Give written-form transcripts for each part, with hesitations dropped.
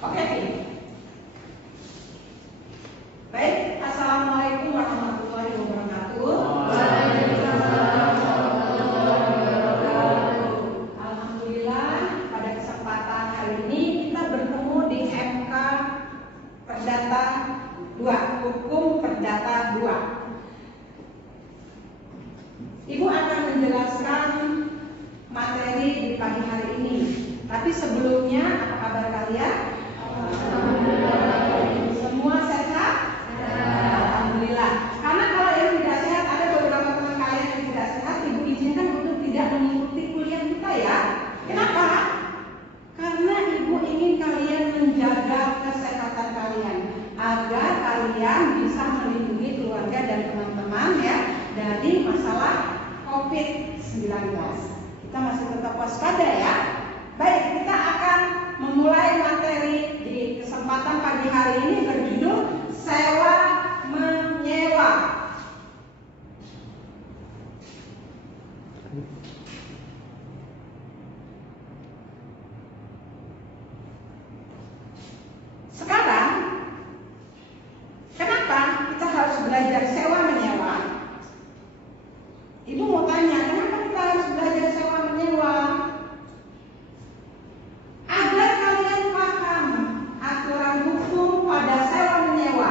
Oke. Baik, assalamualaikum warahmatullahi wabarakatuh. Alhamdulillah, pada kesempatan hari ini kita bertemu di MK Perdata 2, Hukum Perdata 2. Ibu akan menjelaskan materi di pagi hari ini. Tapi sebelumnya, apa kabar kalian? Semua sehat? Alhamdulillah. Karena kalau yang tidak sehat, ada beberapa teman kalian yang tidak sehat, Ibu izinkan untuk tidak mengikuti kuliah kita ya. Kenapa? Karena Ibu ingin kalian menjaga kesehatan kalian, agar kalian bisa melindungi keluarga dan teman-teman ya dari masalah COVID-19. Kita masih tetap waspada ya. Baik, kita akan memulai materi di kesempatan pagi hari ini berjudul sewa menyewa. Sekarang, kenapa kita harus belajar sewa menyewa? Ibu mau tanya, kenapa kita harus belajar sewa menyewa? Agar kalian paham aturan hukum pada sewa menyewa.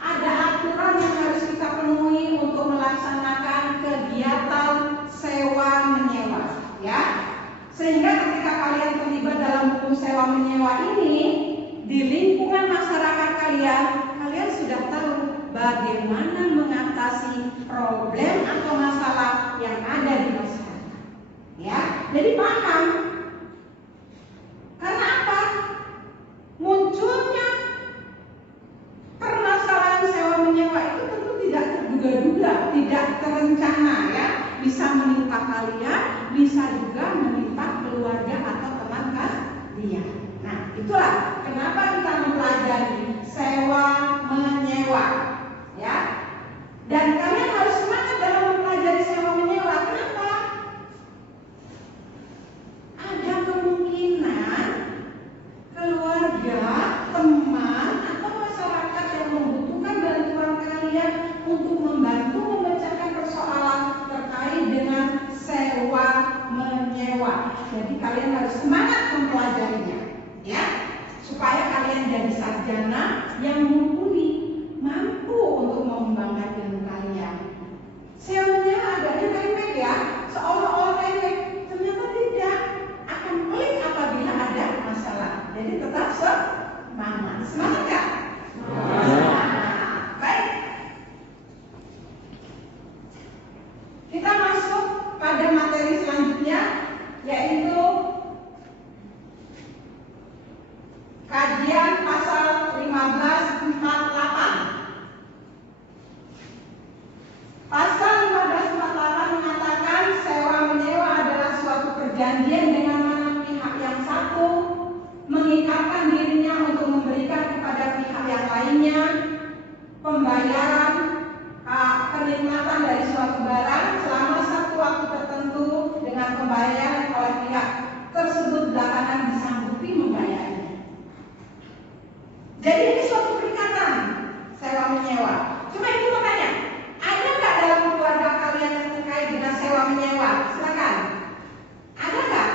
Ada aturan yang harus kita penuhi untuk melaksanakan kegiatan sewa menyewa, ya. Sehingga ketika kalian terlibat dalam hukum sewa menyewa ini, di lingkungan masyarakat kalian sudah tahu bagaimana mengatasi problem atau masalah yang ada di masyarakat. Ya, jadi paham. Karena apa? Munculnya permasalahan sewa menyewa itu tentu tidak terduga-duga, tidak terencana ya. Bisa menimpa kalian, bisa juga menimpa keluarga atau teman kalian. Nah, itulah kenapa kita mempelajari sewa menyewa, ya. Dan kalian harus semangat dalam mempelajari sewa menyewa. Kenapa? Ada kemungkinan keluarga, teman, atau masyarakat yang membutuhkan bantuan kalian untuk membantu memecahkan persoalan terkait dengan sewa menyewa. Jadi kalian harus semangat mempelajarinya, ya, supaya kalian jadi sarjana yang mumpuni, mampu untuk mengembangkan ilmu kalian. Sewa menyewa agaknya remeh ya, seolah-olah remeh, ternyata tidak. Akan pelik apabila ada masalah. Jadi tetap semangat. Semangat gak? Baik. Kita masuk pada materi selanjutnya, yaitu kajian pasal 1548. Pasal 1548 mengatakan sewa menyewa adalah suatu perjanjian dengan mana pihak yang satu mengikatkan dirinya untuk memberikan kepada pihak yang lainnya pembayaran kenikmatan dari suatu barang selama satu waktu tertentu dengan pembayaran oleh pihak tersebut belakangan disanggupi membayarnya. Jadi ini suatu perikatan sewa menyewa. Cuma ibu mau tanya, ada nggak dalam keluarga kalian yang terkait dengan sewa menyewa? Silakan. Ada nggak?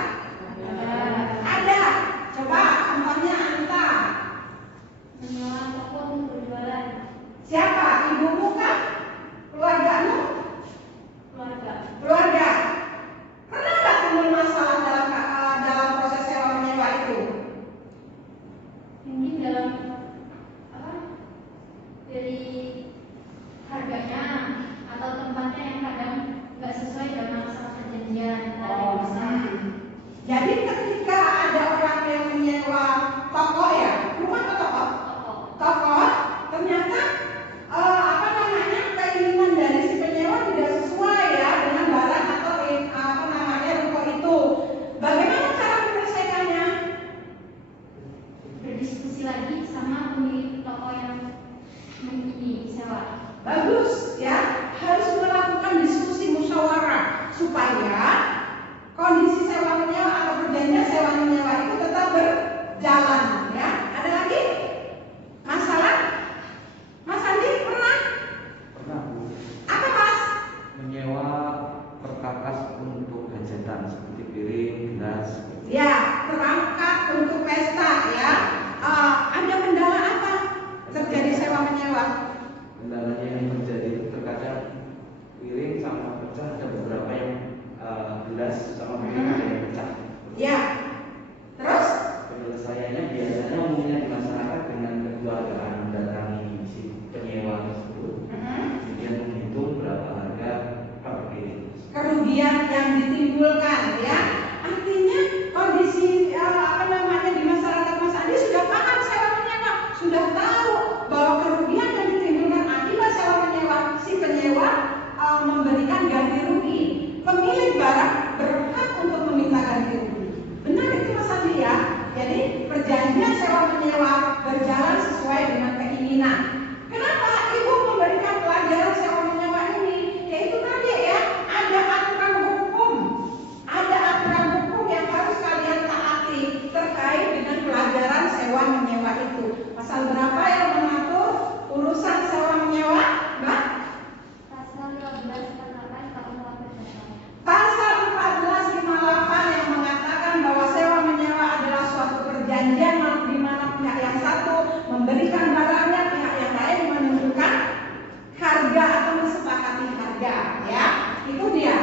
Ada. Coba contohnya Anita. Menyewa toko untuk berjualan. Siapa? Ibumu kah? Keluargamu? Keluarga. Pernah nggak timbul masalah dalam proses sewa menyewa itu? Mungkin dalam dari harganya atau tempatnya yang kadang nggak sesuai dengan masalah perjanjian. Jadi ketika ada orang yang menyewa toko ya, rumah atau toko? Toko, ternyata keinginan dari si penyewa tidak sesuai ya dengan barang atau ruko itu. Bagaimana cara menyelesaikannya? Berdiskusi lagi sama pemilik toko yang disewa. Bagus ya, harus melakukan diskusi musyawarah supaya kondisi sewa menyewa atau perjanjian sewa menyewa itu tetap jalan, ya. Ada lagi masalah? Mas Andi pernah? Pernah, Bu. Apa Mas? Menyewa perkakas untuk hajatan seperti piring, gelas. Ya, perangkat untuk pesta, ya. Ada kendala apa terjadi sewa menyewa? Kendalanya yang terjadi terkadang piring sama pecah, ada beberapa yang gelas sama piring ada yang pecah. Ya. Terus? Penyelesaiannya biasanya umumnya di masyarakat dengan kekeluargaan mendatangi si penyewa tersebut, kemudian menghitung berapa harga per piring. Kerugian yang ditimbulkan, ya. Artinya kondisi di masyarakat Mas Andi sudah paham sewa menyewa, sudah tahu bahwa kerugian yang ditimbulkan akibat sewa menyewa, si penyewa memberikan ganti rugi. Pemilik barang berhak untuk meminta ganti rugi. Benar itu Mas Andi, ya. Jadi perjanjian sewa menyewa berjalan sesuai dengan keinginan. Kenapa Ibu memberikan pelajaran sewa menyewa ini? Yaitu tadi, ya, ada aturan hukum yang harus kalian taati terkait dengan pelajaran sewa menyewa itu. Pasal berapa yang mengatur urusan sewa menyewa, Mbak? Pasal 1458 KUH Perdata. Pasal 1458 yang mengatakan bahwa sewa menyewa adalah suatu perjanjian di mana pihak yang satu memberikan barangnya, pihak yang lain menentukan harga atau mensepakati harga, ya. Itu dia.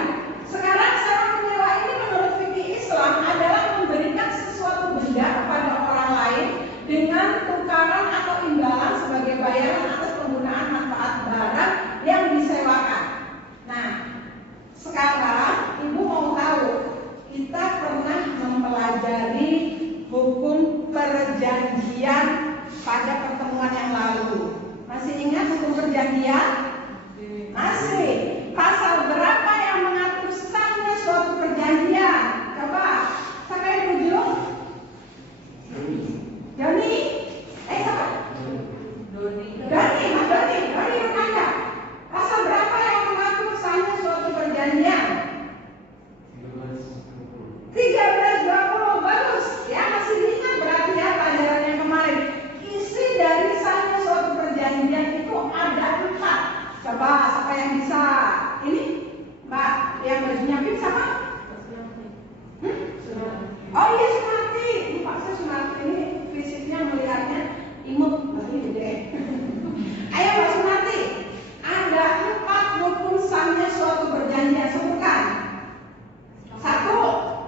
Sekarang sewa menyewa ini menurut fikih Islam adalah memberikan sesuatu benda kepada orang lain dengan tukaran atau imbalan sebagai bayaran atas penggunaan manfaat barang yang disewakan. Nah, sekarang Ibu mau tahu, kita pernah mempelajari hukum perjanjian pada pertemuan yang lalu. Masih ingat hukum perjanjian? Masih. Pasal berapa yang mengatur sahnya suatu perjanjian? Coba, siapa yang ujung? Doni. Siapa? Doni, Mas Doni berkata. Pasal berapa yang mengatur sahnya suatu perjanjian? 1320, bagus. Ya, masih diingat berarti, ya, pelajaran yang kemarin. Isi dari sahnya suatu perjanjian itu ada 4. Coba, siapa yang bisa? Ini, Mbak, yang bajunya pink siapa? Oh iya, Sumarti. Lupa saya Sumarti ini fisiknya melihatnya imut, tapi gede. Ayo Mbak Sumarti, ada 4 rukun sahnya suatu perjanjian, sebutkan. 1.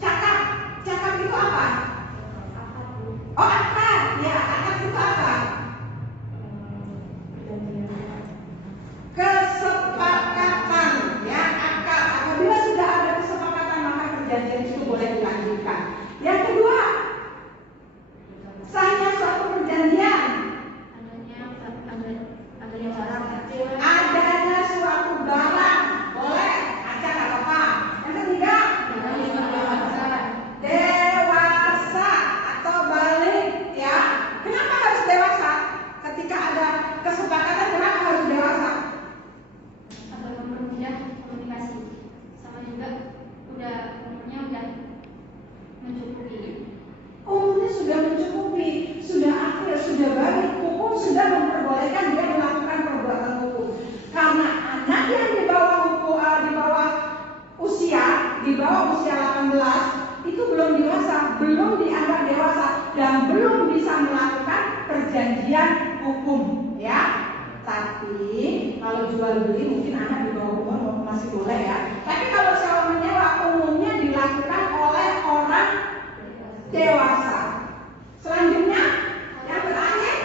Cakap. Cakap itu apa? Oh, akad. Ya, akad itu apa? Kesepakatan, ya, akad. Apabila sudah ada kesepakatan maka perjanjian itu boleh dilanjutkan. Yang kedua, sahnya suatu perjanjian adanya suatu barang, boleh, acak atau apa. Yang ketiga, dewasa atau balik, ya. Kenapa harus dewasa? Ketika ada kesepakatan, kenapa harus dewasa? Atau mempermudah komunikasi, sama juga umurnya udah mencukupi. Umurnya sudah mencukupi, sudah akhir, sudah balik, hukum sudah memperbolehkan dia melakukan perbuatan hukum. Karena anak yang di bawah usia 18 itu belum dewasa, belum dianggap dewasa dan belum bisa melakukan perjanjian hukum, ya. Tapi kalau jual beli mungkin anak di bawah umur masih boleh, ya. Tapi kalau sewa menyewa umumnya dilakukan oleh orang dewasa. Selanjutnya, yang terakhir,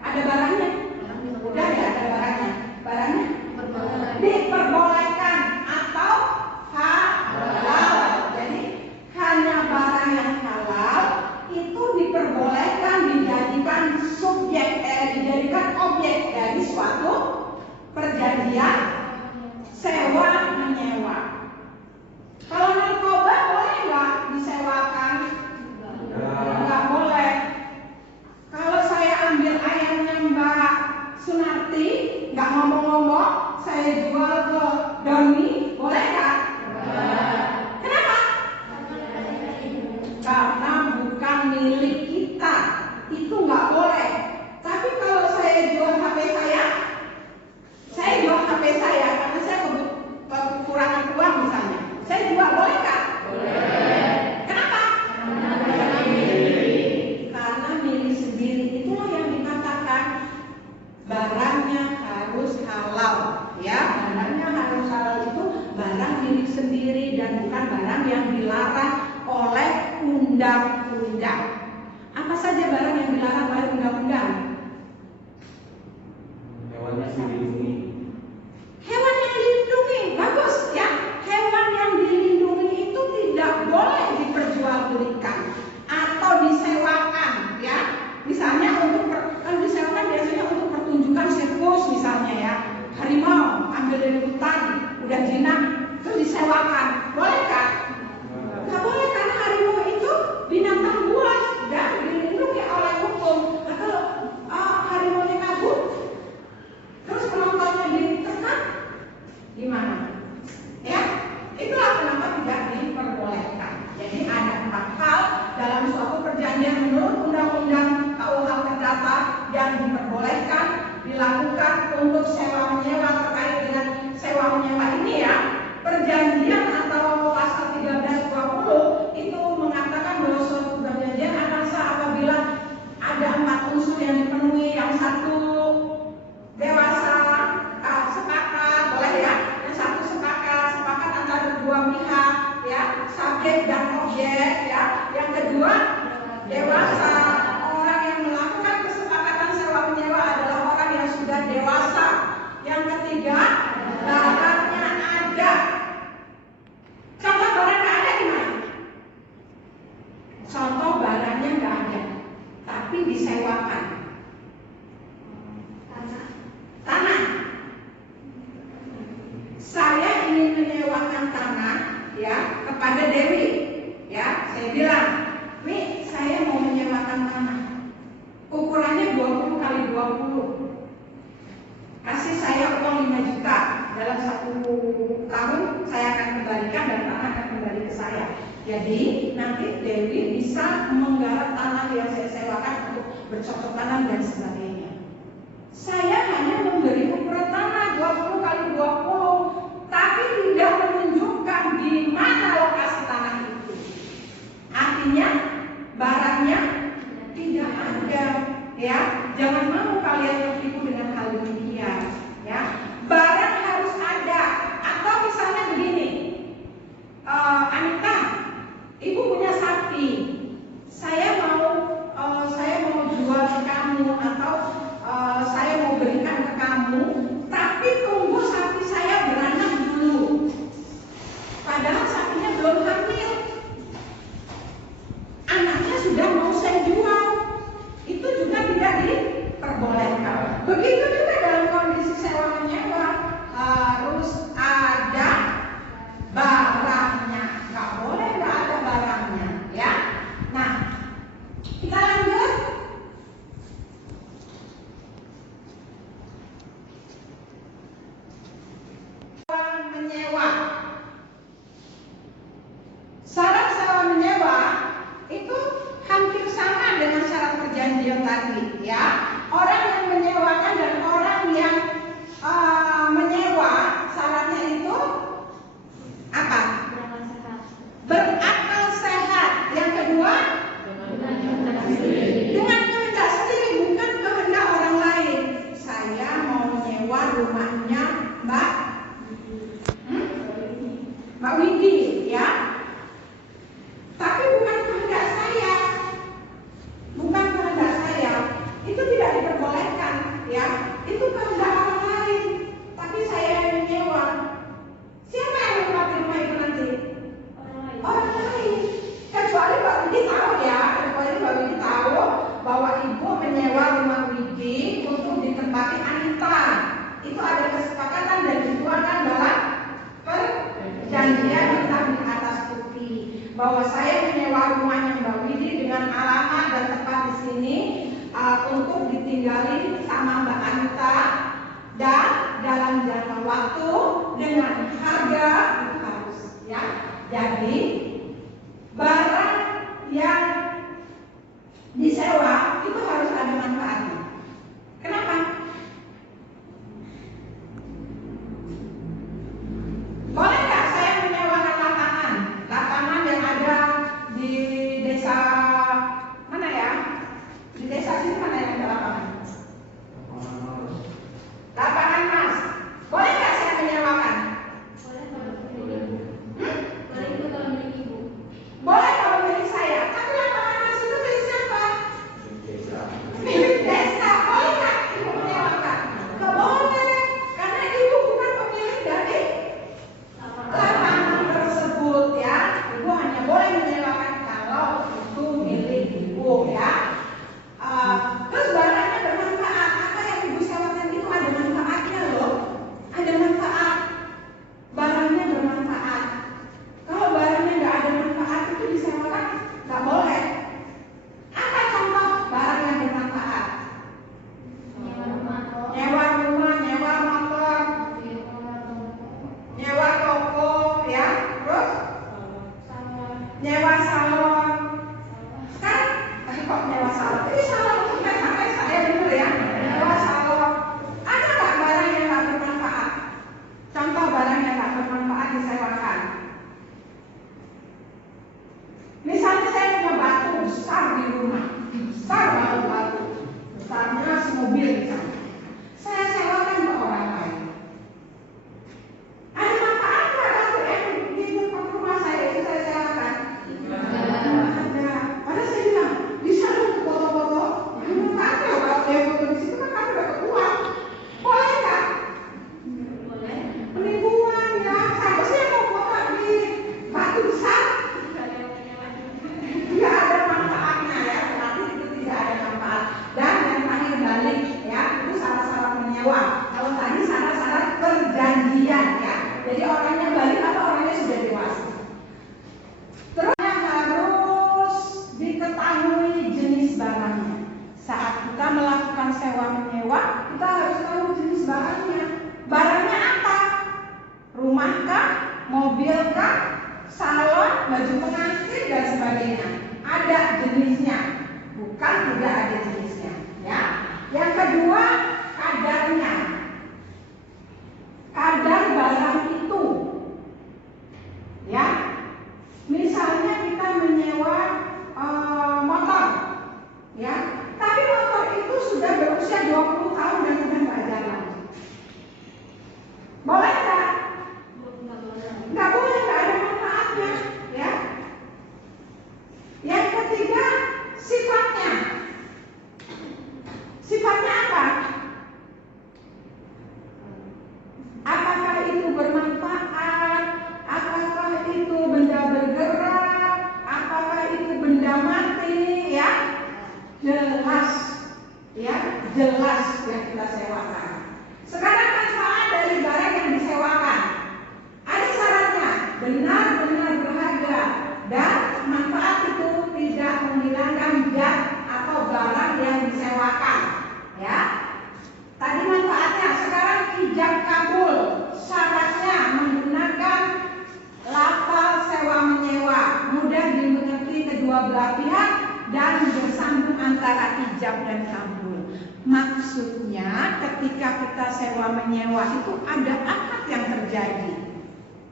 ada barangnya. Udah, ya, ada barangnya. Barangnya diperbolehkan atau halal. Jadi hanya barang yang halal itu diperbolehkan dijadikan objek dari suatu perjanjian dan bukan barang yang dilarang oleh undang-undang. Apa saja barang yang dilarang oleh undang-undang? Hewan yang dilindungi. Hewan yang dilindungi, bagus ya. Hewan yang dilindungi itu tidak boleh diperjualbelikan atau disewakan ya. Misalnya kalau disewakan biasanya untuk pertunjukan sirkus misalnya ya. Harimau ambil dari hutan, udah jinak, terus disewakan. Boleh kan? Nggak boleh karena harimau itu binatang buas dan dilindungi oleh hukum. Nah, kalau harimaunya kabur, terus penontonnya ditekan, gimana? Ya, itulah kenapa tidak diperbolehkan. Jadi ada 4 hal dalam suatu perjanjian menurut Undang-Undang KUH Perdata yang diperbolehkan dilakukan untuk sewa menyewa. Terkait dengan sewa menyewa ini ya, perjanjian atau pasal 1320 itu mengatakan bahwa suatu perjanjian akan sah apabila ada 4 unsur yang dipenuhi. Yang satu dewasa, sepakat, boleh ya. Yang satu sepakat antara kedua pihak ya, subjek dan objek ya. Yang kedua dewasa, orang yang melakukan kesepakatan sewa menyewa adalah orang yang sudah dewasa. Yang ketiga barangnya ada. Contoh barang nggak ada gimana? Contoh barangnya nggak ada, tapi disewakan. Tanah. Saya ingin menyewakan tanah ya kepada Dewi. Ya, saya bilang, "Mi, saya mau menyewakan tanah. Ukurannya 20 kali 20. Kasih saya uang 5 juta. Dalam 1 tahun saya akan kembalikan dan tanah akan kembali ke saya." Jadi nanti Dewi bisa menggarap tanah yang saya sewakan untuk bercocok tanam dan sebagainya. Saya hanya memberi ukuran tanah 20 kali 20, tapi tidak menunjukkan di mana lokasi tanah itu. Artinya barangnya tidak ada, ya. Jangan mau kalian tertipu dengan hal demikian, ya. Barang harus ada. Atau misalnya begini, Anita, ibu punya sapi. Saya mau jual ke kamu atau saya mau berikan ke kamu, tapi tunggu sapi saya beranak dulu. Padahal sapinya belum hamil, anaknya sudah mau saya jual, itu juga tidak diperbolehkan. Begitu juga dalam kondisi sewa menyewa, harus ada barangnya, nggak boleh nggak ada barangnya, ya. Nah, kita lanjut. Menyewa. Syarat sewa menyewa itu hampir sama dengan syarat perjanjian tadi, ya. Orang yang menyewakan dan orang yang menyewa, syaratnya itu apa? Berakal sehat. Yang kedua, dengan kehendak sendiri, bukan kehendak orang lain. Saya mau menyewa rumahnya Mbak Widi, ya. Tapi bukan kehendak saya. Bukan kehendak saya. Itu tidak diperbolehkan, ya. Itu kehendak orang lain. Tapi saya yang menyewa. Siapa yang menempati rumah itu nanti? Orang lain. Kecuali Mbak Widi tahu, ya. Kecuali Mbak Widi tahu bahwa ibu menyewa rumah Widi untuk ditempati Anita. Itu ada kesepakatan dan dituangkan dalam perjanjian hitam di atas putih bahwa saya menyewa rumahnya Mbak Widi dengan alamat dan tempat di sini untuk ditinggali sama Mbak Anita dan dalam jangka waktu dengan harga itu harus, ya. Jadi barang yang disewa itu harus ada manfaatnya. Kenapa? Boleh nggak saya menyewakan lapangan yang ada di desa mana ya? Di desa sini mana yang ada lapangan? Lapangan Mas. Boleh nggak saya menyewakan? Boleh. mobil kah, salon, baju pengantin dan sebagainya. Ada jenisnya, bukan tidak ada jenisnya. Ya. Yang kedua, kadarnya. Kadar barang itu. Ya. Misalnya kita menyewa motor, ya. Tapi motor itu sudah berusia 20 tahun dan sudah nggak jalan. Boleh nggak? Nggak boleh, nggak ada manfaatnya, ya. Yang ketiga, sifatnya. Sifatnya apa? Apakah itu bermanfaat? Apakah itu benda bergerak? Apakah itu benda mati? Ya, jelas, ya, jelas yang kita sewakan. Sekarang manfaat dari barang yang disewakan. Ada syaratnya, benar-benar berharga dan manfaat itu tidak menghilangkan zat atau barang yang disewakan. Ya, tadi manfaatnya. Sekarang ijab kabul. Syaratnya menggunakan lafal sewa menyewa, mudah dimengerti kedua belah pihak dan bersambung antara ijab dan kabul. Maksudnya ketika kita sewa menyewa itu ada akad yang terjadi.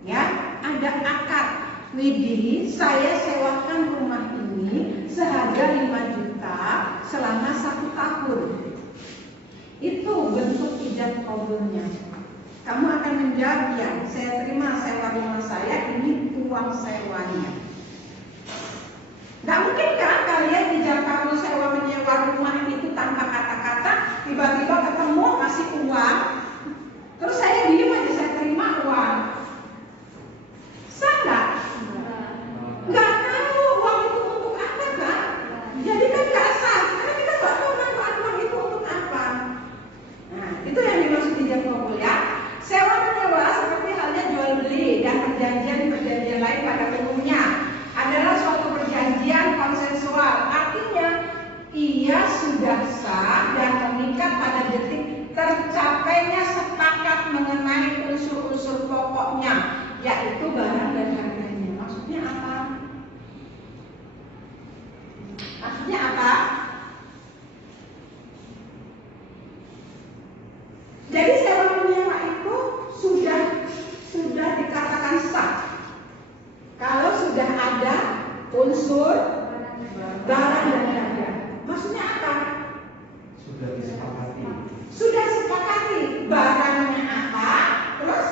Ya, ada akad. Widih, saya sewakan rumah ini seharga 5 juta selama 1 tahun. Itu bentuk ijab kabulnya. Kamu akan menjawab, ya, saya terima sewa rumah saya, ini uang sewanya. Gak mungkin kan kalian ijab kabul sewa menyewa rumah itu tanpa kata-kata, tiba-tiba ketemu kasih uang, terus saya diem aja, saya terima uang. Sah nggak? Nggak tahu uang itu untuk apa kan? Jadi kan nggak sah, karena kita nggak tahu manfaat uang itu untuk apa. Nah, itu yang dimaksud ijab kabul, ya. Sewa menyewa seperti halnya jual beli dan perjanjian lain pada umumnya adalah suatu perjanjian konsensual. Artinya ia sudah sah dan mengikat pada detik tercapainya sepakat mengenai unsur-unsur pokoknya, yaitu barang dan harganya. Maksudnya apa? Maksudnya apa? Jadi sewa menyewa itu sudah dikatakan sah kalau sudah ada unsur barang dan harga. Maksudnya apa? Sudah disepakati. Sudah sepakati barangnya apa, terus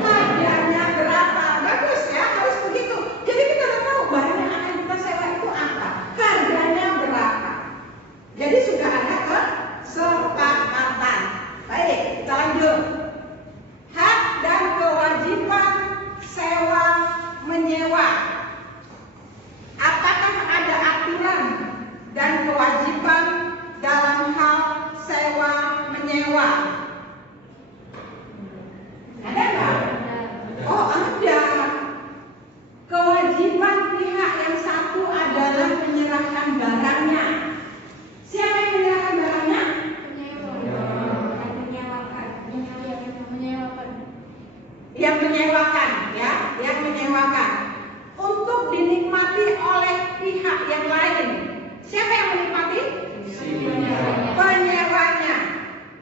harganya berapa. Bagus ya, harus begitu. Jadi kita udah tahu barang yang akan kita sewa itu apa, harganya berapa. Jadi sudah ada kesepakatan. Baik, kita lanjut. Hak dan kewajiban sewa menyewa. Apakah ada aturan dan kewajiban dalam hal sewa menyewa? Ada nggak? Oh, ada. Kewajiban pihak yang satu adalah menyerahkan barangnya. Siapa yang menyerahkan barangnya? Yang menyewakan, ya, yang menyewakan untuk dinikmati oleh pihak yang lain. Siapa yang menikmati? Penyewanya.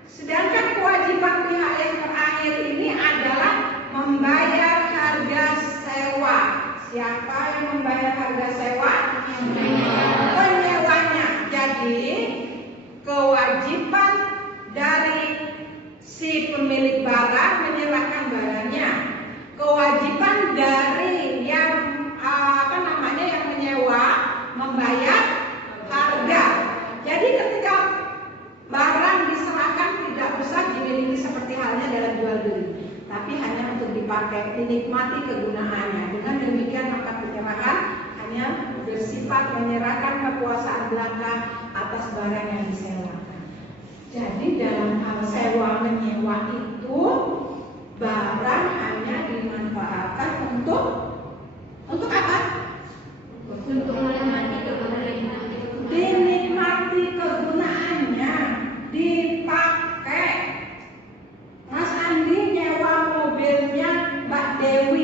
Sedangkan kewajiban pihak yang terakhir ini adalah membayar harga sewa. Siapa yang membayar harga sewa? Penyewanya. Jadi kewajiban dari si pemilik barang menyerahkan barangnya, kewajiban dari yang yang menyewa membayar harga. Jadi ketika barang diserahkan tidak bisa dimiliki seperti halnya dalam jual beli, tapi hanya untuk dipakai, dinikmati kegunaannya. Dengan demikian maka penyerahan hanya bersifat menyerahkan kekuasaan belaka atas barang yang disewakan. Jadi dalam hal sewa menyewa itu barang hanya dimanfaatkan untuk apa? Untuk menikmati kegunaannya. Dinikmati kegunaannya, dipakai. Mas Andi nyewa mobilnya Mbak Dewi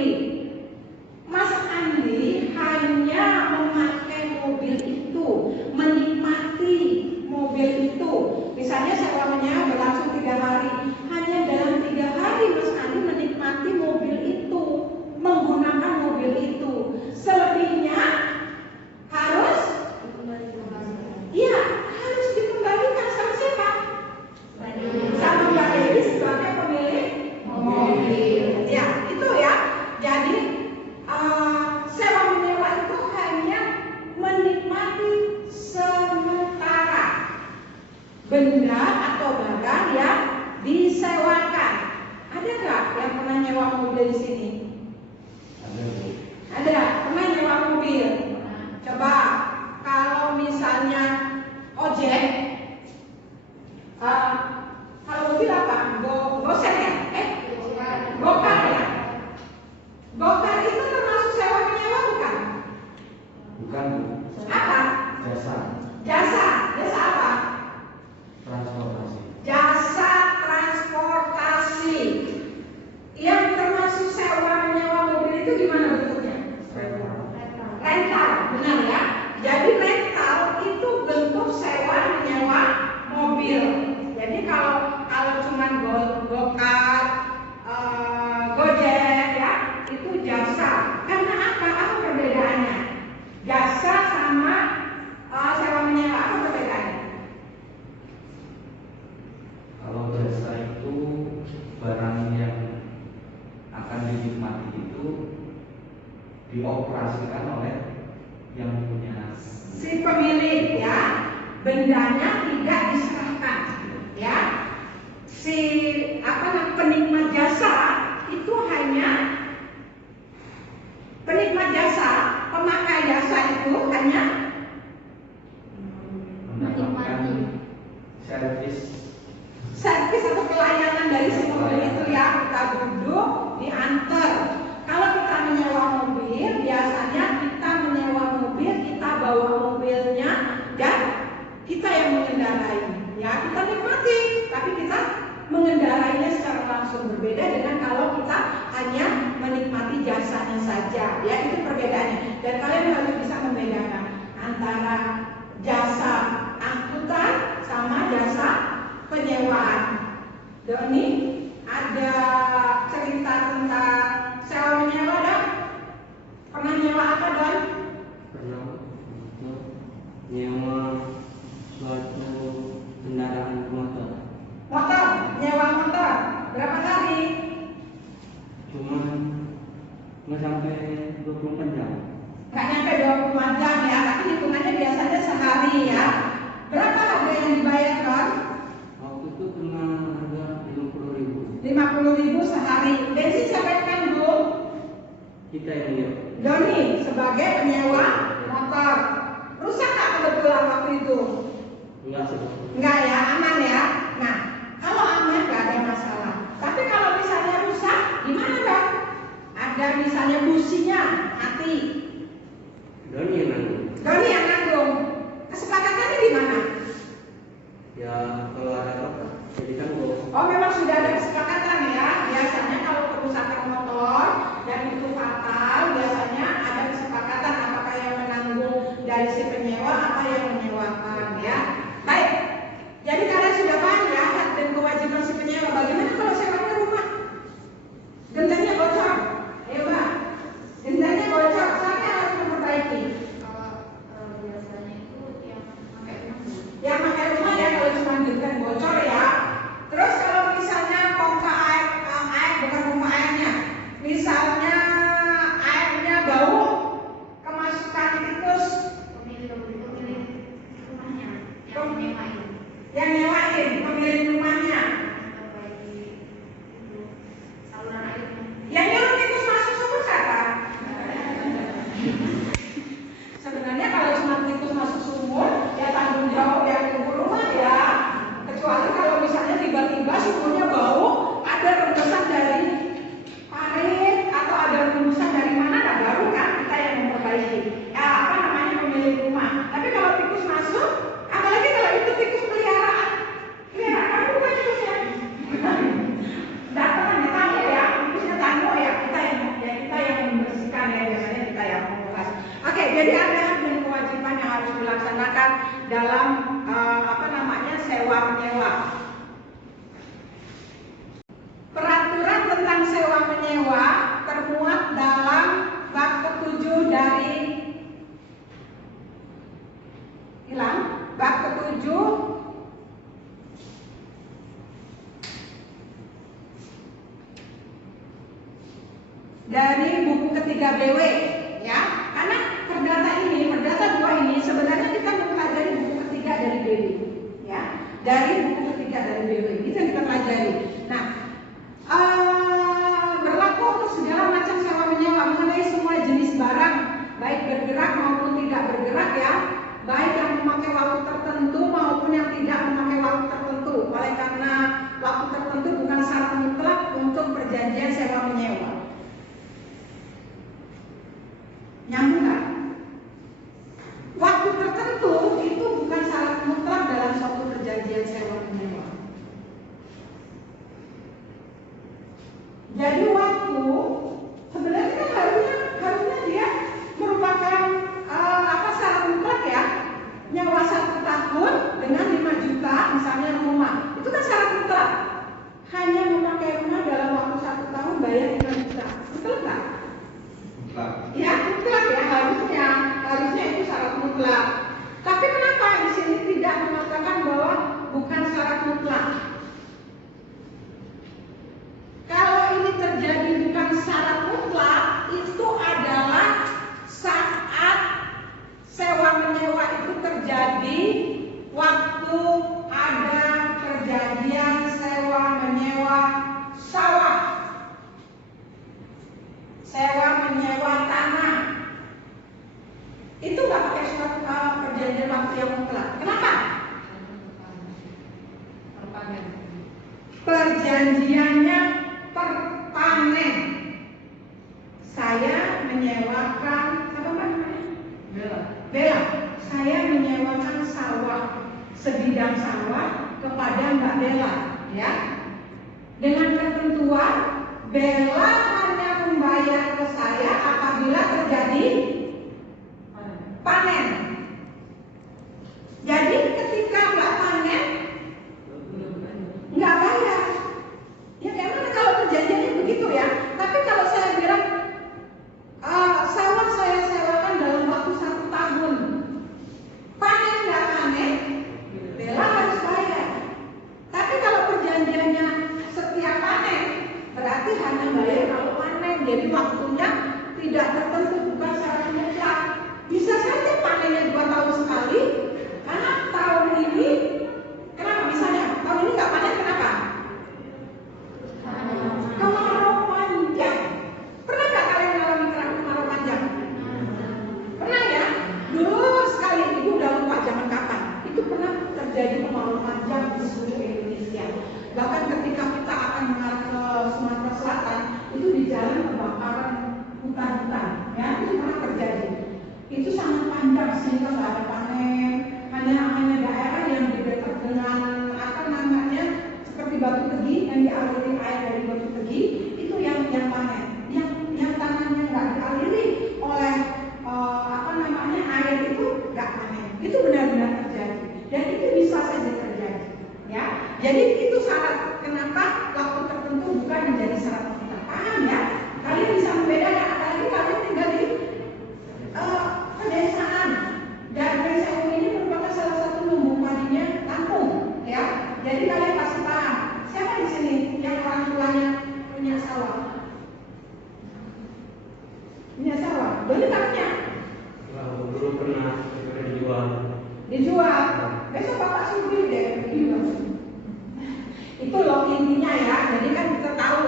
sini? Ada Bu. Ada, pernah nyewa mobil? Coba kalau misalnya ojek, kalau mobil apa? Gosek ya? Gokar ya? Gokar itu termasuk sewa menyewa bukan? Bukan Bu. Apa? Jasa Jasa apa? transportasi. Jasa transportasi. Yang termasuk sewa menyewa mobil itu gimana bentuknya? Rental, benar ya? Jadi rental itu bentuk sewa menyewa mobil. Jadi kalau cuman Gokar, Gojek ya, itu jasa. Karena apa? Apa perbedaannya? Jasa sama sewa menyewa, apa perbedaannya? Kalau jasa itu barang yang akan dinikmati itu dioperasikan oleh yang punya Si pemilik ya, bendanya tidak diserahkan ya. Si penikmat jasa itu hanya penikmat jasa, pemakai jasa itu hanya mendapatkan servis atau pelayanan dari si mobil itu ya. Kita duduk, diantar. Kalau kita menyewa mobil, biasanya kita menyewa mobil, kita bawa mobilnya dan kita yang mengendarai. Ya, kita nikmati, tapi kita mengendarainya secara langsung. Berbeda dengan kalau kita hanya menikmati jasanya saja. Ya, itu perbedaannya. Dan kalian harus bisa membedakan antara jasa angkutan sama jasa penyewaan. Doni, ada cerita tentang sewa menyewa dan pernah nyewa apa Don? Pernah untuk nyewa suatu kendaraan motor. Motor, nyewa motor. Berapa hari? Cuman nggak sampai 24 jam. Nggak nyampe 24 jam ya, tapi hitungannya biasanya sehari ya. Berapa harga yang dibayar Don? Waktu itu kena harga 50.000. 50.000 sehari. Bensin siapa yang tanggung? Kita yang lihat. Doni sebagai penyewa motor. Rusak nggak kebetulan waktu itu? Enggak sih. Enggak ya, aman ya. Nah, kalau aman nggak ada masalah. Tapi kalau misalnya rusak, gimana Don? Ada misalnya businya mati. Doni yang nanggung. Doni yang nanggung. Kesepakatannya di mana? Ya kalau ada apa jadi tanggung. Oh, memang sudah ada kesepakatan ya. Biasanya kalau kerusakan motor dan itu fatal, biasanya ada kesepakatan apakah yang menanggung dari si penyewa, apa yang menyewakan ya. Baik. Jadi kalian sudah paham ya hak dan kewajiban si penyewa. Bagaimana kalau sewanya rumah? Gentengnya bocor. Ayo Mbak. Gentengnya bocor, siapa yang harus memperbaiki? Kalau biasanya itu yang pakai rumah. Yang pakai rumah ya, kalau cuma genteng bocor ya. Terus kalau misalnya pompa air bukan pompa airnya, misalnya airnya bau, kemasukan tikus, Pemilik rumahnya yang nyewain. yang nyewain pemilik rumahnya, Perbaiki itu saluran airnya. yang nyuruh tikus masuk sumur siapa? Sebenarnya kalau cuma tikus masuk sumur, ya tanggung jawab yang ibu rumah ya. Kecuali kalau misalnya tiba-tiba sumurnya bau, ada rembesan dari parit atau ada rembesan dari mana, nah baru kan kita yang memperbaiki. Ya, apa namanya pemilik rumah. Tapi kalau tikus masuk, apalagi kalau itu tikus peliharaan bukan tikusnya. Datang ditanggung ya, tikusnya tanggung ya kita yang membersihkan ya, biasanya kita yang mengulas. Oke, jadi ada hak dan kewajiban yang harus dilaksanakan dalam sewa menyewa. Peraturan tentang sewa menyewa termuat dalam bab ke-7 dari bab ke-7 dari buku ketiga BW ya. Karena perdata 2 ini sebenarnya kita mempelajari buku ketiga dari BW ya. Dari buku ketiga dari BW itu yang kita pelajari. Nah, berlaku untuk segala sewa menyewa tanah. Itu nggak pakai surat perjanjian waktu yang mutlak. Kenapa? Perjanjiannya per panen. Saya menyewakan apa namanya? Bella. Saya menyewakan sawah, sebidang sawah kepada Mbak Bella, ya. Dengan ketentuan Bella hanya membayar ke saya apabila terjadi panen. Jadi ketika nggak panen, nggak bayar. Ya memang kalau perjanjiannya begitu ya. Tapi kalau saya bilang sawah saya sewakan dalam waktu 1 tahun, panen nggak panen, Bella harus bayar. Tapi kalau perjanjiannya setiap panen, berarti hanya bayar kalau panen. Jadi waktunya tidak tertentu, bukan secara mutlak. Bisa saja panennya 2 tahun sekali, karena tahun ini, kenapa misalnya tahun ini nggak panen, kenapa? Kemarau panjang. Pernah nggak kalian mengalami kemarau panjang? Pernah ya? Dulu sekali, ibu udah lupa zaman kapan. Itu pernah terjadi kemarau panjang di seluruh Indonesia. Bahkan ketika kita akan mengarah ke Sumatera Selatan, itu di jalan kebakaran hutan-hutan, ya itu pernah terjadi. Itu sangat panjang sehingga nggak ada panen. Hanya daerah yang dekat dengan apa namanya seperti Batu Tegi yang dialiri air dari Batu Tegi itu yang panen. Yang tanahnya nggak dialiri oleh apa namanya air itu nggak panen. Itu benar-benar terjadi dan itu bisa saja terjadi. Ya, jadi itu syarat kenapa waktu tertentu bukan menjadi syarat mutlak. Paham ya? Kalian bisa membedakan, apalagi kalian tinggal di pedesaan. Dan desa ini merupakan salah satu lumbung padinya Lampung, ya. Jadi kalian pasti paham. Siapa di sini yang orang tuanya punya sawah? Punya sawah? Boleh tak punya? Dulu pernah dijual. Dijual. Besok bapak suruh beli deh. Itu loh intinya ya. Jadi kan kita tahu.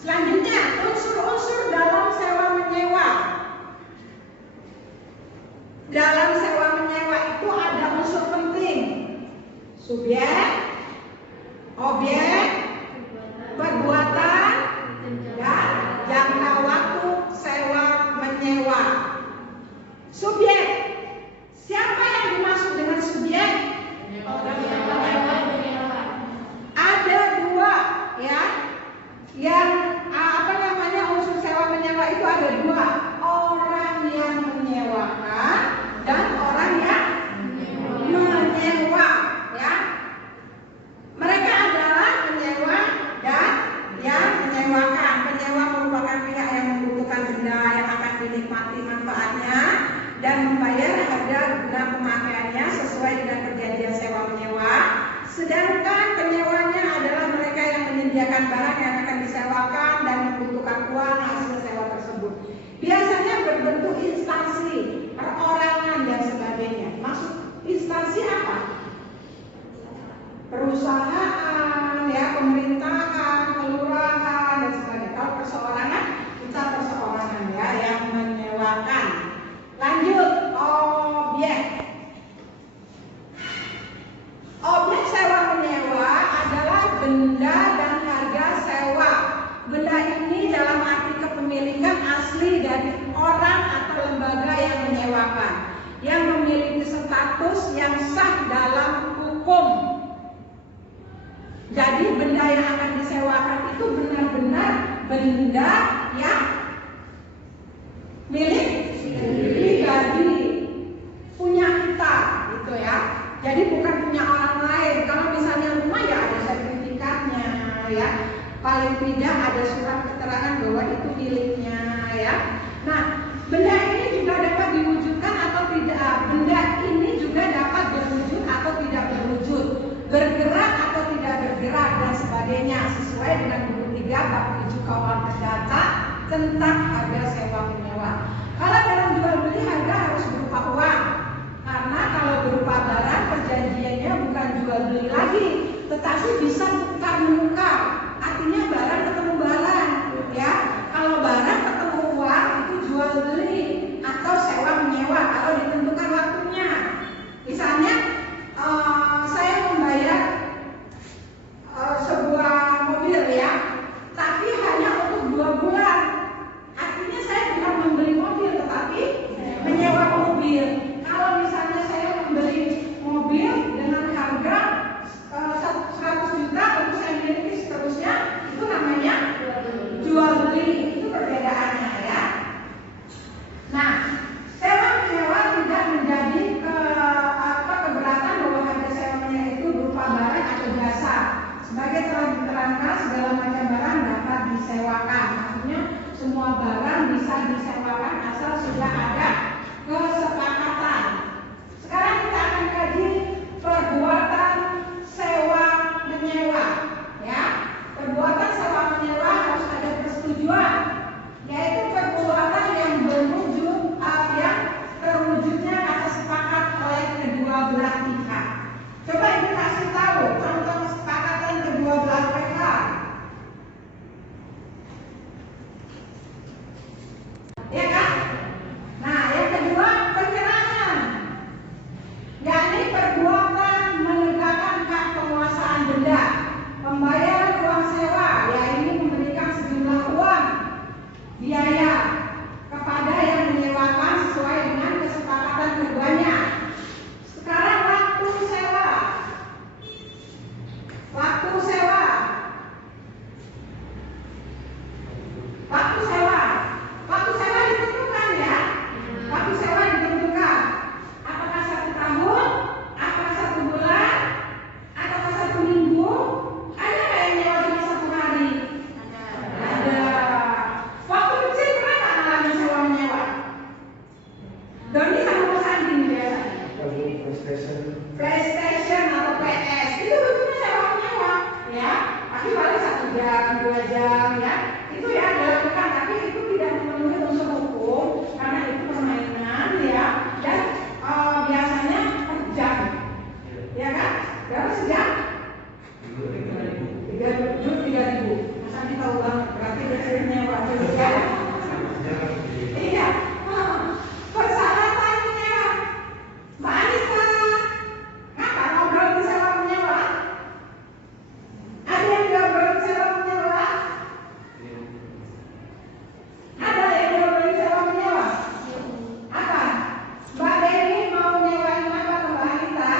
Selanjutnya unsur-unsur dalam sewa menyewa. Dalam sewa menyewa itu ada unsur penting. Subjek, objek, perbuatan, dan jangka waktu sewa menyewa. Subjek. Siapa yang dimaksud dengan subjek? Ada 2 ya. Yang apa namanya unsur sewa menyewa itu ada 2. Orang yang menyewakan dan orang yang menyewa, ya. Mereka adalah penyewa dan yang menyewakan. Penyewa merupakan pihak yang membutuhkan benda yang akan dinikmati manfaatnya dan membayar harga guna pemakaiannya sesuai dengan perjanjian sewa menyewa. Sedangkan penyewanya adalah mereka yang menyediakan barang yang akan disewakan dan membutuhkan uang hasil sewa tersebut. Biasanya berbentuk instansi, perorangan dan sebagainya. Maksud instansi apa? Perusahaan, ya, pemerintahan, kelurahan dan sebagainya. Kalau perseorangan, kita perseorangan ya yang menyewakan. Lanjut, objek. Objek sewa menyewa adalah benda dan harga sewa. Benda ini dalam arti kepemilikan asli dari orang atau lembaga yang menyewakan, yang memiliki status yang sah dalam hukum. Jadi benda yang akan disewakan itu benar-benar benda yang milik pribadi, punya kita, gitu ya. Jadi bukan punya orang lain. Kalau misalnya rumah ya ada sertifikatnya, ya. Paling tidak ada surat keterangan bahwa itu miliknya, ya. Nah, benda ini juga dapat diwujudkan atau tidak. Benda ini juga dapat berwujud atau tidak berwujud, bergerak atau tidak bergerak dan sebagainya sesuai dengan buku 3 bab 7 KUH Perdata tentang harga sewa menyewa. Kalau dalam jual beli harga harus berupa uang, karena kalau berupa barang perjanjiannya bukan jual beli lagi, tetapi bisa tukar menukar. Artinya barang ketemu barang, ya. Kalau barang ketemu semua barang bisa disewakan asal sudah ada kesepakatan. Sekarang kita akan kaji perbuatan sewa menyewa, ya. Perbuatan sewa menyewa harus ada persetujuan, yaitu perbuatan yang yang terwujudnya kata sepakat oleh kedua belah pihak. Coba Ibu kasih tahu contoh kesepakatan kedua belah pihak. Ya kan? Nah, yang kedua penyerahan, yakni perbuatan menegakkan hak penguasaan benda, pembayaran uang sewa, yaitu memberikan sejumlah uang biaya kepada yang menyewakan sesuai dengan kesepakatan keduanya. Sekarang waktu sewa. Waktu sewa. Waktu sewa. Waktu sewa ditentukan, ya. Waktu sewa ditentukan. Apakah 1 tahun? Apakah 1 bulan? Apakah 1 minggu? Ada nggak yang nyewa cuma 1 hari? Ada. Waktu kecil pernah nggak ngalamin sewa menyewa? Doni sama Mas Andi biasanya. PlayStation atau PS itu bentuknya sewa menyewa, ya. Tapi paling 1 jam, 2 jam, ya. Itu ya dilakukan, tapi itu tidak memenuhi unsur hukum karena itu permainan, ya. Dan biasanya per jam, ya kan? Berapa sejam? 3.000. Mas Andi tahu banget, berarti biasanya menyewa terus, ya. Iya. Persyaratan menyewa. Mbak Anissa, ngapa ngobrol di sewa menyewa? Ada yang ngobrol di sewa menyewa? Ada yang ngobrol di sewa menyewa? Apa? Mbak Dewi mau nyewain apa ke Mbak Anissa?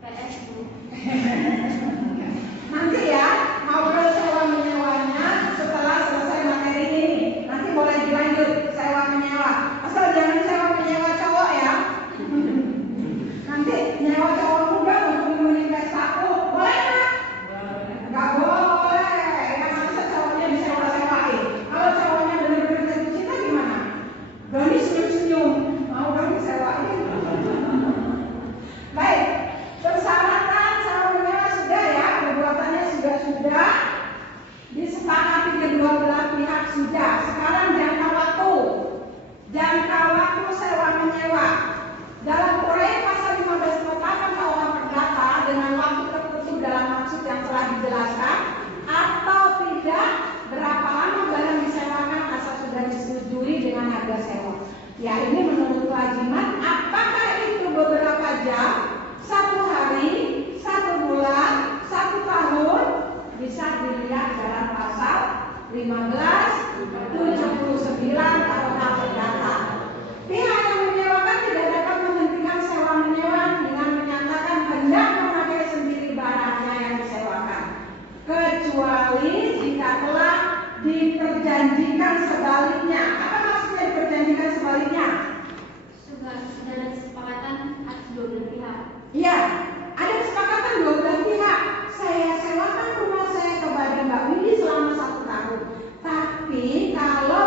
PS Bu. Nanti ya, ngobrol sewa menyewanya setelah selesai materi ini. Nanti boleh dilanjut sewa menyewa. Asal jangan sewa menyewa cowok, ya. Nanti nyewa cowok muda untuk memenuhi pestaku, boleh nggak? Nggak boleh. Ya masa cowoknya disewa-sewain. Kalau cowoknya benar-benar jatuh cinta gimana? Doni senyum-senyum, mau dong disewain. Baik, persyaratan sewa menyewa sudah, ya. Perbuatannya sudah disepakati kedua belah pihak sudah. Sekarang jangka waktu. Jangka waktu sewa menyewa. Dalam proyek pasal 15 menetapkan KUH Perdata dengan waktu tertentu dalam maksud yang telah dijelaskan atau tidak, berapa lama barang disewakan asal sudah disetujui dengan harga sewa. Ya, ini menurut kewajiban. Apakah itu beberapa jam, 1 hari, 1 bulan, 1 tahun, bisa dilihat dalam pasal 15, 79 KUH Perdata. Pihak yang menyewakan tidak dapat menghentikan sewa menyewa dengan menyatakan hendak memakai sendiri barangnya yang disewakan, kecuali jika telah diperjanjikan sebaliknya. Apa maksudnya diperjanjikan sebaliknya? Sudah ada kesepakatan kedua belah pihak. Iya, ada kesepakatan 2 belah pihak. Saya sewakan rumah saya kepada Mbak Windy selama 1 tahun. Tapi kalau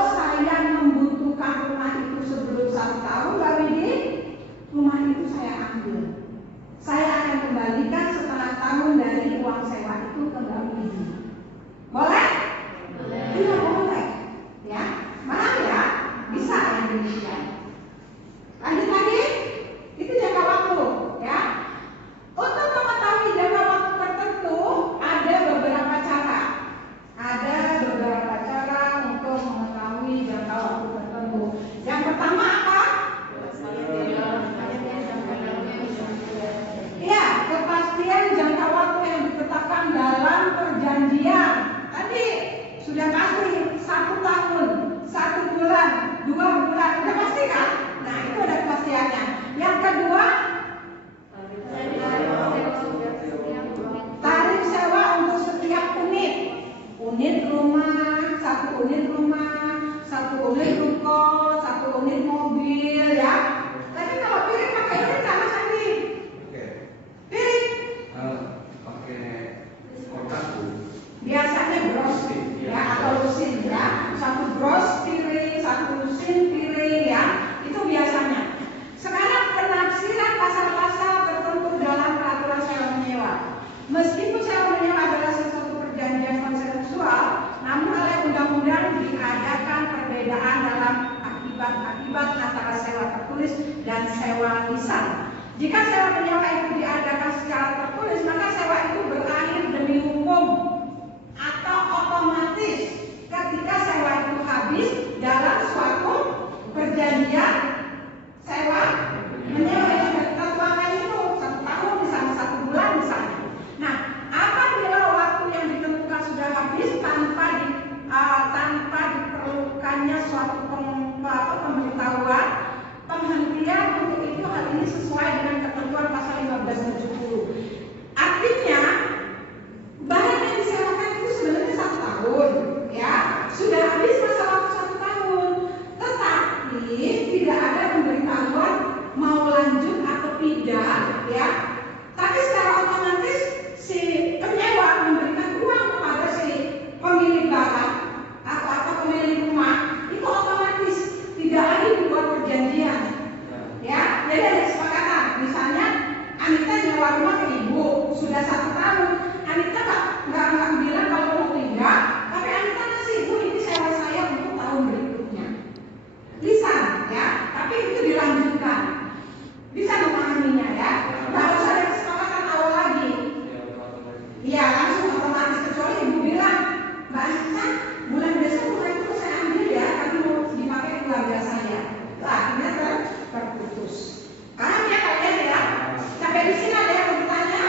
perbedaan dalam akibat antara sewa tertulis dan sewa lisan. Jika sewa menyewa itu diadakan secara tertulis, maka sewa itu berakhir demi hukum atau otomatis ketika sewa itu habis dalam suatu perjanjian sewa menyewa yang kita tuangkan itu 1 tahun misalnya, 1 bulan misalnya. Nah, apabila waktu yang ditentukan sudah habis tanpa diperlukannya suatu pemberitahuan penghentian untuk itu, hal ini sesuai dengan ketentuan pasal 1570. Artinya barang yang disewakan itu sebenarnya 1 tahun, ya sudah habis masa waktu 1 tahun, tetapi tidak ada pemberitahuan mau lanjut atau tidak, ya. Tapi secara otomatis si penyewa memberikan uang kepada si pemilik barang atau pemilik rumah, itu otomatis tidak lagi dibuat perjanjian, ya. Jadi ada kesepakatan, misalnya Anita nyewa rumah ke ibu sudah 1 tahun, Anita nggak bilang kalau mau pindah, tapi Anita ngasih, ibu ini sewa saya untuk tahun berikutnya, lisan, ya. Tapi itu dilanjutkan, bisa memahaminya, ya. Nggak usah ada kesepakatan awal lagi, iya langsung otomatis, kecuali ibu bilang, Mbak Anita bulan besok rumah itu saya ambil ya, tapi mau dipakai keluarga saya, itu akhirnya terputus. Paham ya kalian, ya? Sampai di sini ada yang mau ditanya?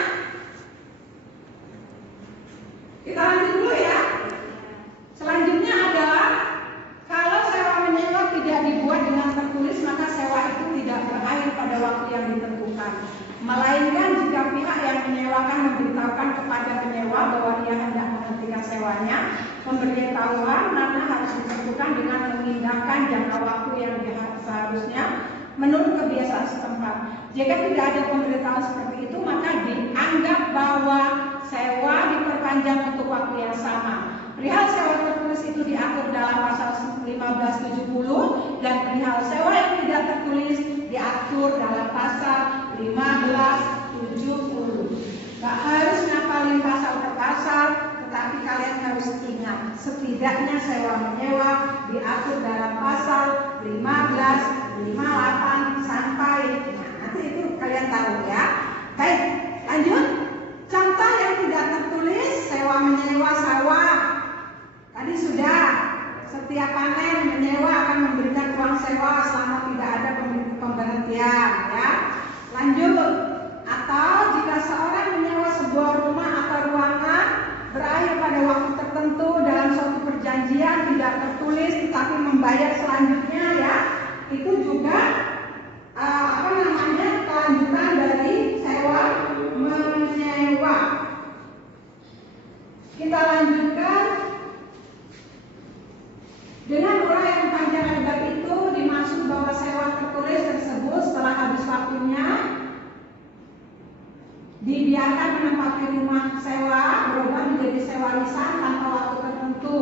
Kita lanjut dulu, ya. Selanjutnya adalah kalau sewa menyewa tidak dibuat dengan tertulis, maka sewa itu tidak berakhir pada waktu yang ditentukan, melainkan jika pihak yang menyewakan memberitahukan kepada penyewa bahwa ia hendak menghentikan sewanya. Pemberitahuan mana harus ditentukan dengan mengindahkan jangka waktu yang seharusnya menurut kebiasaan setempat. Jika tidak ada pemberitahuan seperti itu, maka dianggap bahwa sewa diperpanjang untuk waktu yang sama. Perihal sewa tertulis itu diatur dalam pasal 1570 dan perihal sewa yang tidak tertulis diatur dalam pasal 1570. Gak harus ngapalin pasal per pasal, tetapi kalian harus ingat setidaknya sewa menyewa diatur dalam pasal 1558 sampai, nah, nanti itu kalian tahu, ya. Baik, lanjut. Contoh yang tidak tertulis sewa menyewa sawah. Tadi sudah, setiap panen menyewa akan memberikan uang sewa selama tidak ada pemberhentian, ya. Lanjut. Atau jika seorang menyewa sebuah rumah atau ruangan berakhir pada waktu tertentu dalam suatu perjanjian tidak tertulis tetapi membayar selanjutnya, ya, itu juga kelanjutan dari sewa menyewa. Kita lanjutkan dengan uraian panjang lebar itu dimaksud bahwa sewa tertulis tersebut setelah habis waktunya dibiarkan menempati rumah sewa berubah menjadi sewa lisan tanpa waktu tertentu.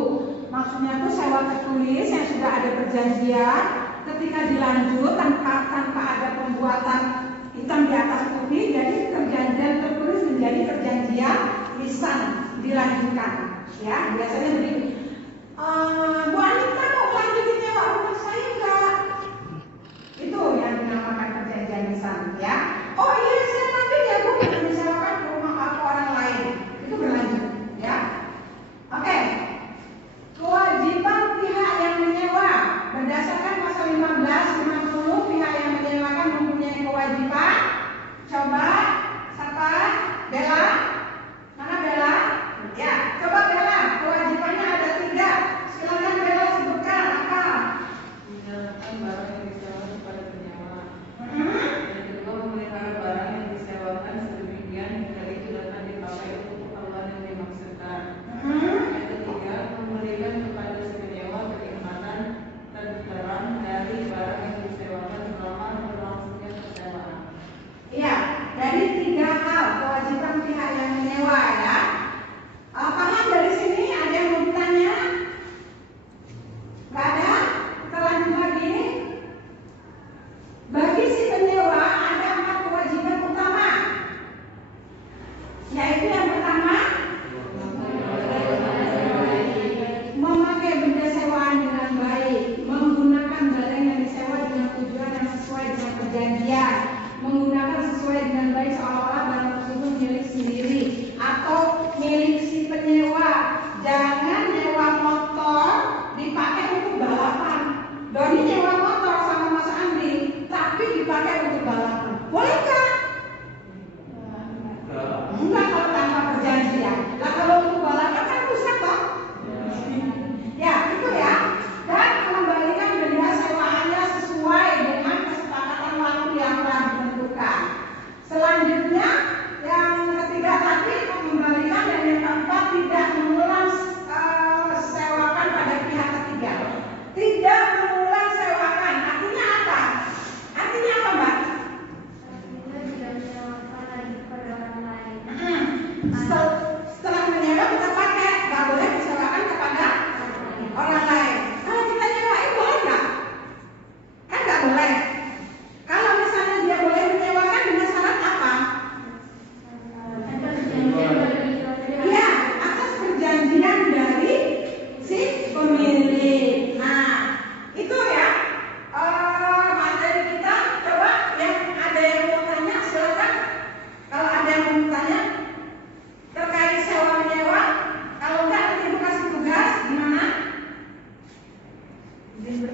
Maksudnya itu sewa tertulis yang sudah ada perjanjian, ketika dilanjut tanpa ada pembuatan hitam di atas putih, jadi perjanjian tertulis menjadi perjanjian lisan dilanjutkan, ya. Biasanya begini, Bu Anita mau lanjutin nyewa rumah saya enggak? Itu yang dinamakan perjanjian lisan, ya. Oh iya, saya lanjut ya Bu, misalkan rumah aku orang lain, itu berlanjut, ya. Oke. Kewajiban pihak yang menyewa berdasarkan pasal 1550, pihak yang menyewakan mempunyai kewajiban. Coba siapa? Bella? Mana Bella? Ya, coba Bella. Kewajibannya ada 3. Silakan Bella sebutkan.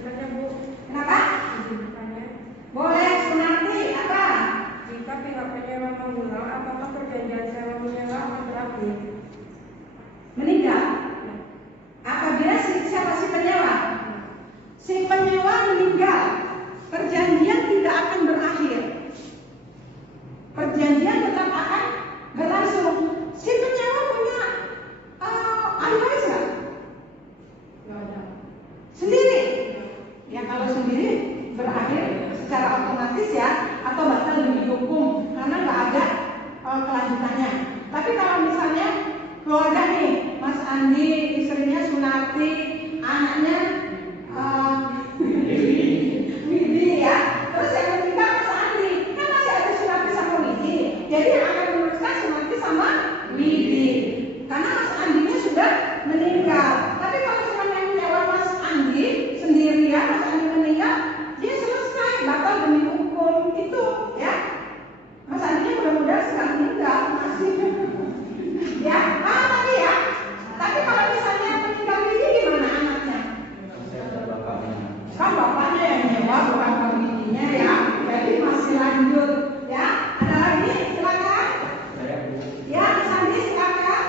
saja Bu. Kenapa? Izin bertanya. Boleh, Sunarti, apa? Jika pihak penyewa mengulang, apakah perjanjian sewa menyewa akan berakhir? Meninggal? Apabila siapa si penyewa? Si penyewa meninggal, perjanjian tidak akan berakhir. Perjanjian tetap akan berlangsung. Si penyewa punya ahli waris nggak? Nggak ada. Sendiri? Ya kalau sendiri berakhir secara otomatis ya, atau bahkan demi hukum karena nggak ada kelanjutannya. Tapi kalau misalnya keluarga nih, Mas Andi, istrinya Sunarti, anaknya Widi ya, terus yang meninggal Mas Andi, kan masih ada Sunarti sama Widi. Jadi yang akan meneruskan Sunarti sama Widi, karena Mas Andinya sudah meninggal. Tapi kalau cuma yang menyewa Mas Andi sendirian, Mas Andi meninggal, dia selesai, batal demi hukum itu ya. Mas Andinya mudah-mudahan sedang meninggal masih ya, tadi ya. Tapi kalau misalnya meninggal Widi gimana anaknya? Saya ada bapaknya. Kan bapaknya yang nyewa, bukan Widinya ya. Jadi masih lanjut ya. Ada lagi? Silakan. Saya Bu, Ya, Mas Andi silakan.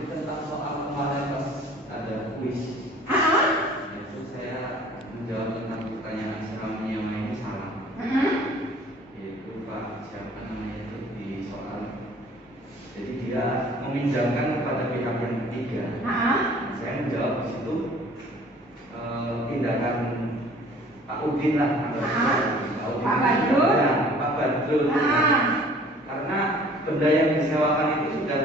ini tentang soal kemarin pas ada kuis. Itu saya menjawab tentang pertanyaan seram menyewa ini salah. Yaitu Pak siapa namanya itu di soal. Jadi dia meminjamkan kepada pihak yang ketiga. Saya menjawab di situ tindakan Pak Udin lah. Pak Badrul. Ya, Pak Badrul. Karena benda yang disewakan itu sudah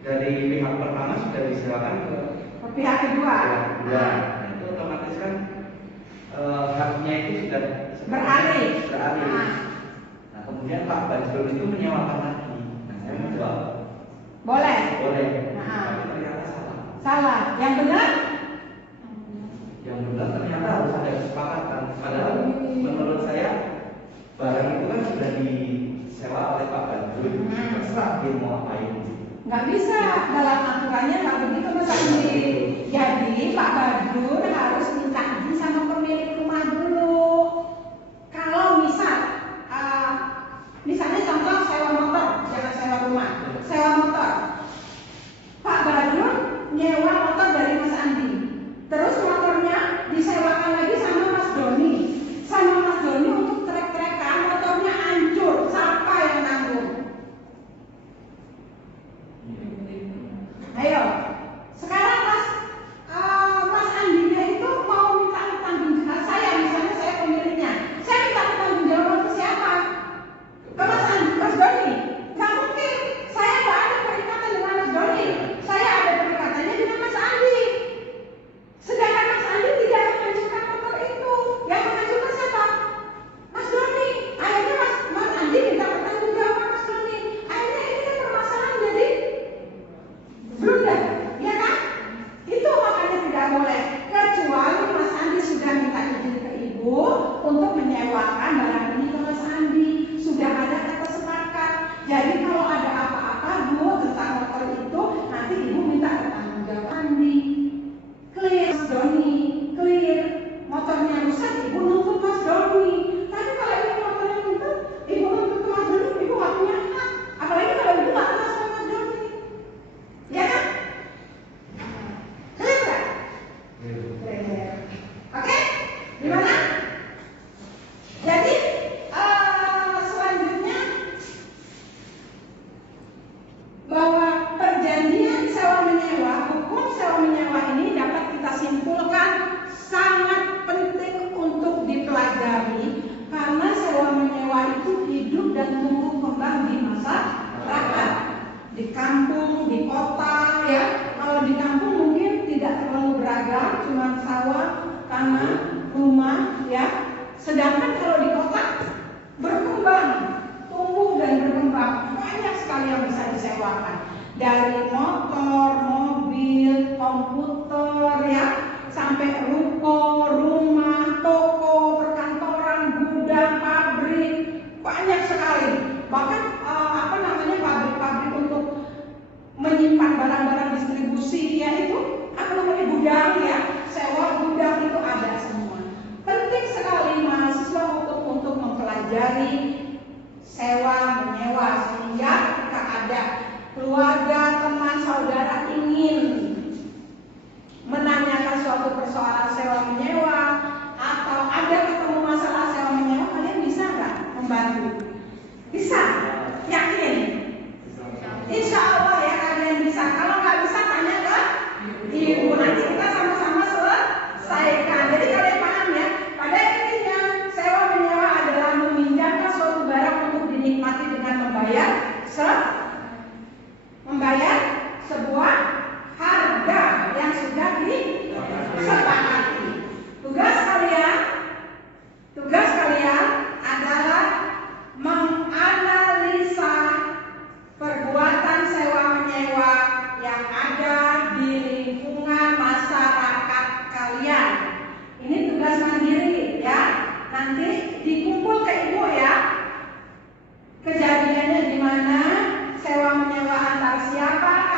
dari pihak pertama sudah disewakan ke Pihak kedua. pihak kedua. Nah, itu otomatis kan haknya itu sudah Beralih. Nah, kemudian Pak Badrul itu menyewakan lagi. Nah, saya menjawab Boleh. boleh. Nah. Tapi ternyata salah. Salah. Yang benar? Yang benar ternyata harus ada kesepakatan. Padahal menurut saya barang itu kan sudah disewa oleh Pak Badrul. Terserah dia mau apain. Nggak bisa, dalam aturannya nggak begitu Mas Andi. Jadi Pak Badrul harus minta izin sama pemilik rumah dulu. Kalau misalnya contoh sewa motor, jangan sewa rumah, sewa motor. Pak Badrul nyewa motor dari Mas Andi. Terus motornya disewakan lagi sama Mas Doni. Sama Mas Doni untuk trek-trekan, motornya hancur, siapa yang nanggung? Ayo, sekarang Mas Andinya itu mau minta tanggung jawab saya, misalnya saya pemiliknya, saya minta tanggung jawab ke siapa? Ke Mas Andi, Mas Doni. Nggak mungkin, saya nggak ada perikatan dengan Mas Doni, saya ada perikatannya dengan Mas Andi. Sedangkan Mas Andi tidak menghancurkan motor itu, yang menghancurkan siapa? Mas Doni. Akhirnya Mas Andi minta tanggung jawab Mas Doni. Akhirnya ini kan permasalahan jadi blunder, ya kan? Itu makanya tidak boleh, kecuali Mas Andi sudah minta izin ke Ibu untuk menyewakan barang ini ke Mas Andi, sudah ada kata sepakat. Jadi kalau ada apa-apa Bu tentang motor itu, nanti Ibu minta tanggung jawab Andi. Clear, Mas Doni, clear. Motornya rusak, Ibu nuntut Mas Doni. Tapi kalau ini motornya nuntut, Ibu nuntut Mas Doni, Ibu nggak punya hak. Apalagi kalau Ibu nggak kenal sama Mas Doni. Ya kan? Clear kan? Clear. Oke? Gimana? Jadi selanjutnya bahwa perjanjian sewa menyewa, hukum sewa menyewa ini dapat kita simpulkan sangat penting untuk dipelajari karena sewa menyewa itu hidup dan tumbuh kembang di masyarakat, di kampung, di kota ya. Kalau di kampung mungkin tidak terlalu beragam, cuma sawah, tanah, rumah ya. Sedangkan kalau di kota berkembang, tumbuh dan berkembang, banyak sekali yang bisa disewakan. Dari motor, mobil, komputer ya, sampai ruko, rumah, toko, perkantoran, gudang, pabrik, banyak sekali. Bahkan pabrik-pabrik untuk menyimpan barang-barang distribusi ya, itu apa namanya, gudang ya, sewa gudang itu ada semua. Bisa? Yakin? Insya Allah ya kalian bisa. Kalau nggak bisa tanya ke ibu. Nanti kita sama-sama selesaikan. Jadi kalian paham ya. Pada intinya sewa menyewa adalah meminjamkan suatu barang untuk dinikmati dengan membayar sebuah harga yang sudah disepakati. Tugas kalian adalah menganalisa perbuatan sewa menyewa yang ada di lingkungan masyarakat kalian. Ini tugas mandiri ya. Nanti dikumpul ke ibu ya. Kejadiannya di mana, sewa menyewa antar siapa,